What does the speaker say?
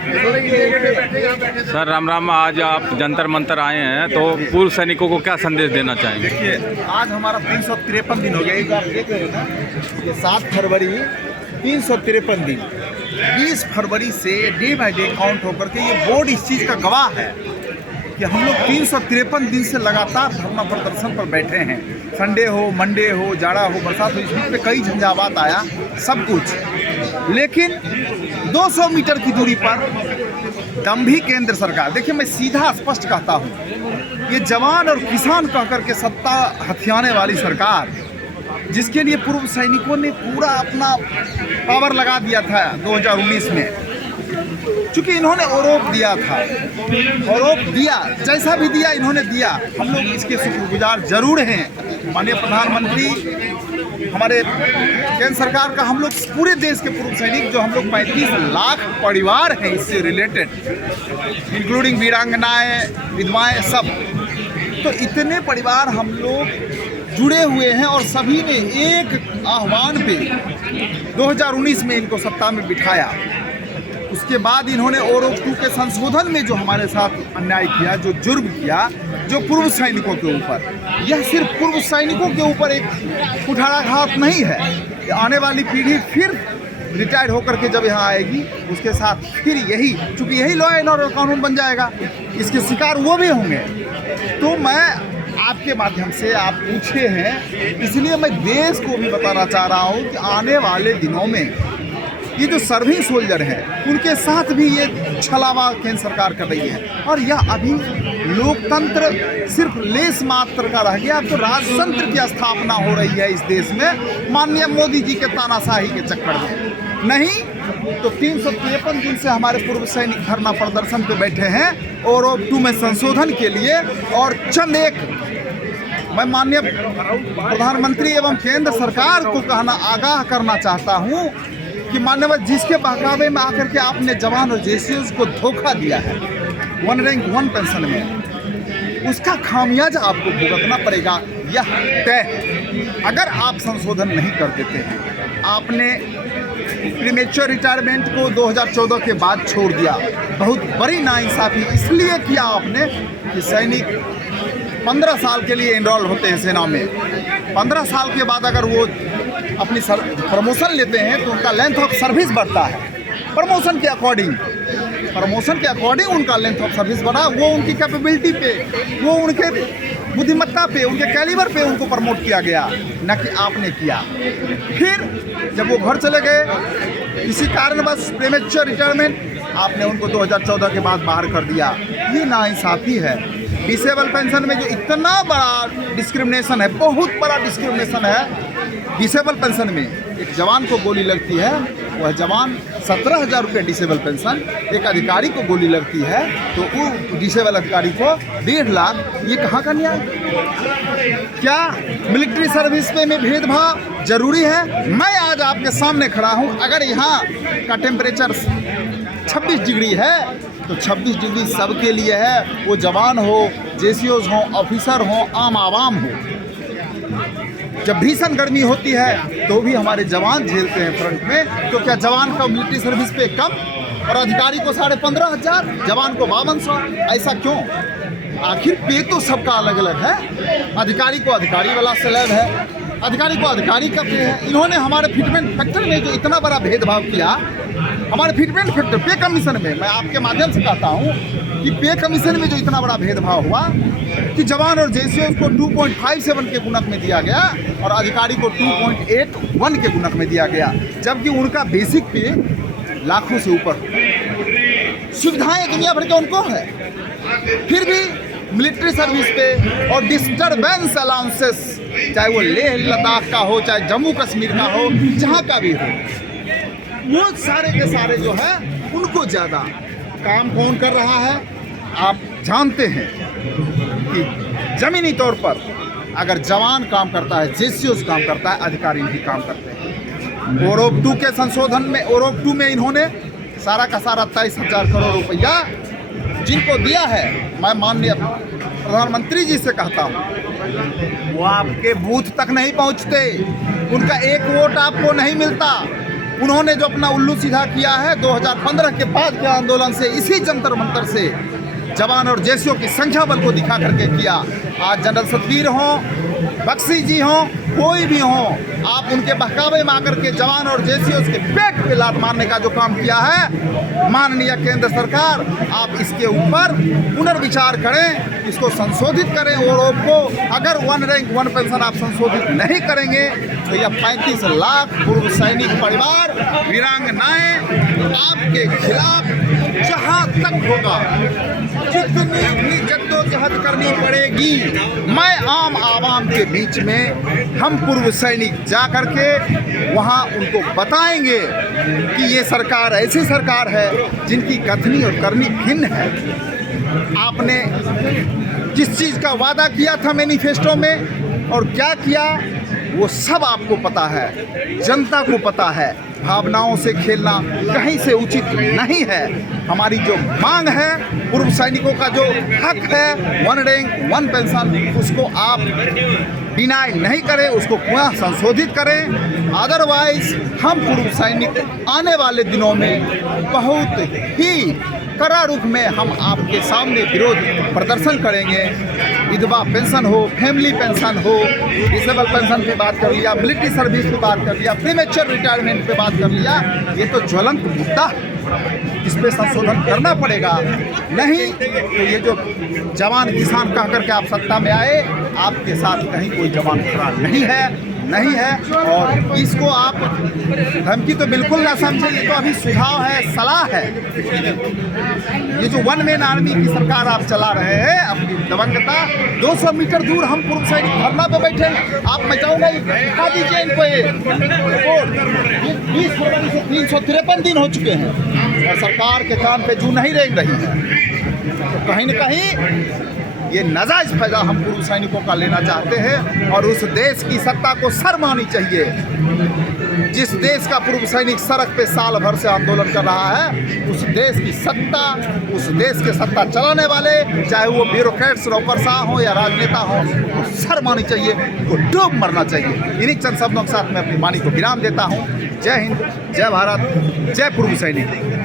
Sir Ram Ram, आज आप जंतर मंतर आए हैं तो पूर्व सैनिकों को क्या संदेश देना चाहेंगे? देखिए, आज हमारा 353 दिन हो गया। एक आप देख रहे हो ना, ये 7 फरवरी 353 दिन, 20 फरवरी से डे बाय डे काउंट होकर के ये बोर्ड इस चीज़ का गवाह है कि हम लोग 353 दिन से लगातार धरना प्रदर्शन पर बैठे हैं। संडे हो, मंडे हो, जाड़ा हो, बरसात हो, इस बीच में कई झंझावात आया, सब कुछ, लेकिन 200 मीटर की दूरी पर दम्भी केंद्र सरकार। देखिए, मैं सीधा स्पष्ट कहता हूँ, ये जवान और किसान कह करके सत्ता हथियाने वाली सरकार, जिसके लिए पूर्व सैनिकों ने पूरा अपना पावर लगा दिया था 2019 में, चूँकि इन्होंने आरोप दिया था, आरोप दिया, जैसा भी दिया इन्होंने दिया, हम लोग इसके शुक्रगुजार जरूर हैं। माननीय प्रधानमंत्री, हमारे केंद्र सरकार का, हम लोग पूरे देश के पूर्व सैनिक, जो हम लोग 35 लाख परिवार हैं इससे रिलेटेड, इंक्लूडिंग वीरांगनाएं, विधवाएं, सब, तो इतने परिवार हम लोग जुड़े हुए हैं और सभी ने एक आह्वान पे 2019 में इनको सत्ता में बिठाया। उसके बाद इन्होंने आरोप 2 के संशोधन में जो हमारे साथ अन्याय किया, जो जुर्म किया, जो पूर्व सैनिकों के ऊपर, यह सिर्फ पूर्व सैनिकों के ऊपर एक कुठाराघात नहीं है। आने वाली पीढ़ी फिर रिटायर्ड होकर के जब यहाँ आएगी, उसके साथ फिर यही, चूँकि यही लॉ एंड ऑर्डर कानून बन जाएगा, इसके शिकार वो भी होंगे। तो मैं आपके माध्यम से, आप पूछे हैं इसलिए मैं देश को भी बताना चाह रहा हूँ कि आने वाले दिनों में ये जो सर्विंग सोल्जर हैं, उनके साथ भी ये छलावा केंद्र सरकार कर रही है। और यह अभी लोकतंत्र सिर्फ लेस मात्र का रह गया, अब तो राजतंत्र की स्थापना हो रही है इस देश में, माननीय मोदी जी के तानाशाही के चक्कर में। नहीं तो 353 दिन से हमारे पूर्व सैनिक धरना प्रदर्शन पे बैठे हैं आरोप 2 में संशोधन के लिए। और चंद एक मैं माननीय प्रधानमंत्री एवं केंद्र सरकार को कहना, आगाह करना चाहता हूँ कि माननीय, जिसके बहकावे में आकर के आपने जवान और जेसीओज को धोखा दिया है 1 रैंक 1 पेंशन में, उसका खामियाजा आपको भुगतना पड़ेगा, यह तय है। अगर आप संशोधन नहीं कर देते हैं, आपने प्रीमेच्योर रिटायरमेंट को 2014 के बाद छोड़ दिया, बहुत बड़ी नाइंसाफ़ी इसलिए किया आपने कि सैनिक 15 साल के लिए एनरोल होते हैं सेना में, 15 साल के बाद अगर वो अपनी प्रमोशन लेते हैं तो उनका लेंथ ऑफ सर्विस बढ़ता है, प्रमोशन के अकॉर्डिंग उनका लेंथ ऑफ सर्विस बढ़ा। वो उनकी कैपेबिलिटी पे, वो उनके बुद्धिमत्ता पे, उनके कैलिबर पे उनको प्रमोट किया गया, न कि आपने किया। फिर जब वो घर चले गए किसी कारणवश प्रीमेच्योर रिटायरमेंट, आपने उनको 2014 के बाद बाहर कर दिया। ये नाइंसाफ़ी है। डिसेबल पेंशन में जो इतना बड़ा डिस्क्रिमिनेशन है, बहुत बड़ा डिस्क्रिमिनेशन है। डिसेबल पेंशन में एक जवान को गोली लगती है, वह जवान 17,000 रुपये डिसेबल पेंशन, एक अधिकारी को गोली लगती है तो वो डिसेबल अधिकारी को 1.5 लाख। ये कहाँ का न्याय? क्या मिलिट्री सर्विस पे में भेदभाव जरूरी है? मैं आज आपके सामने खड़ा हूँ, अगर यहाँ का टेम्परेचर 26 डिग्री है तो 26 डिग्री सबके लिए है, वो जवान हो, जेसीओज हो, ऑफिसर हो, आम आवाम हो। जब भीषण गर्मी होती है तो भी हमारे जवान झेलते हैं फ्रंट में, तो क्या जवान का मिलिट्री सर्विस पे कम और अधिकारी को 15,500, जवान को 5200? ऐसा क्यों? आखिर पे तो सबका अलग अलग है। अधिकारी को अधिकारी वाला स्लैब है, अधिकारी को अधिकारी का पे है। इन्होंने हमारे फिटमेंट फैक्टर में जो इतना बड़ा भेदभाव किया, हमारे फिटमेंट फैक्टर पे कमीशन में, मैं आपके माध्यम से कहता हूँ कि पे कमीशन में जो इतना बड़ा भेदभाव हुआ कि जवान और जेसीओ को 2.57 के गुणक में दिया गया और अधिकारी को 2.81 के गुणक में दिया गया, जबकि उनका बेसिक पे लाखों से ऊपर सुविधाएं दुनिया भर के उनको है। फिर भी मिलिट्री सर्विस पे और डिस्टर्बेंस अलाउंसेस, चाहे वो लेह लद्दाख का हो, चाहे जम्मू कश्मीर का हो, जहाँ का भी हो, वो सारे के सारे जो है उनको ज़्यादा काम कौन कर रहा है? आप जानते हैं कि ज़मीनी तौर पर अगर जवान काम करता है, जेसीओस काम करता है, अधिकारी भी काम करते हैं। आरोप 2 के संशोधन में, आरोप 2 में इन्होंने सारा का सारा 23,000 करोड़ रुपया जिनको दिया है, मैं माननीय प्रधानमंत्री जी से कहता हूँ, वो आपके बूथ तक नहीं पहुँचते, उनका एक वोट आपको नहीं मिलता। उन्होंने जो अपना उल्लू सीधा किया है 2015 के बाद के आंदोलन से, इसी जंतर मंतर से जवान और जैसियों की संख्या बल को दिखा करके किया। आज जनरल सतवीर हों, बख्शी जी हों, कोई भी हो, आप उनके बहकावे में आकर के जवान और जैसियों के पेट पे लात मारने का जो काम किया है, माननीय केंद्र सरकार आप इसके ऊपर पुनर्विचार करें, इसको संशोधित करें। और आपको अगर 1 रैंक 1 पेंशन आप संशोधित नहीं करेंगे तो यह 35 लाख पूर्व सैनिक परिवार, वीरांगनाएं आपके खिलाफ जहां तक होगा जितनी भी जद्दोजहद करनी पड़ेगी, मैं आम आवाम के बीच में हम पूर्व सैनिक जा कर के वहाँ उनको बताएंगे कि ये सरकार ऐसी सरकार है जिनकी कथनी और करनी भिन्न है। आपने जिस चीज़ का वादा किया था मैनिफेस्टो में और क्या किया वो सब आपको पता है, जनता को पता है। भावनाओं से खेलना कहीं से उचित नहीं है। हमारी जो मांग है, पूर्व सैनिकों का जो हक है 1 रैंक 1 पेंशन, उसको आप डिनाई नहीं करें, उसको पुनः संशोधित करें। अदरवाइज हम पूर्व सैनिक आने वाले दिनों में बहुत ही कड़ा रूप में हम आपके सामने विरोध प्रदर्शन करेंगे। विधवा पेंशन हो, फैमिली पेंशन हो, डिसेबल पेंशन पे बात कर लिया, मिलिट्री सर्विस पे बात कर लिया, प्रीमेच्योर रिटायरमेंट पे बात कर लिया, ये तो ज्वलंत मुद्दा है, इस पे संशोधन करना पड़ेगा। नहीं तो ये जो जवान किसान कह करके आप सत्ता में आए, आपके साथ कहीं कोई जवान खड़ा नहीं है। और इसको आप धमकी तो बिल्कुल ना समझे, ये तो अभी सुझाव है, सलाह है। ये जो 1 मैन आर्मी की सरकार आप चला रहे हैं, अपनी दबंगता, 200 मीटर दूर हम पूर्व सैनिक धरना पे बैठे हैं। आप मैं चाहूँगा दिखा दीजिए इनको ये 20 फरवरी से 353 दिन हो चुके हैं और सरकार के काम पे जू नहीं रेंग रही है। तो कहीं न कहीं ये नाजायज़ फायदा हम पूर्व सैनिकों का लेना चाहते हैं और उस देश की सत्ता को शर्म आनी चाहिए। जिस देश का पूर्व सैनिक सड़क पे साल भर से आंदोलन कर रहा है, उस देश की सत्ता, उस देश के सत्ता चलाने वाले, चाहे वो ब्यूरोक्रेट्स नौकरशाह हो या राजनेता हो, तो शर्म आनी चाहिए, उनको डूब मरना चाहिए। इन्हीं चंद शब्दों के साथ मैं अपनी वाणी को विराम देता हूँ। जय हिंद, जय भारत, जय पूर्व सैनिक।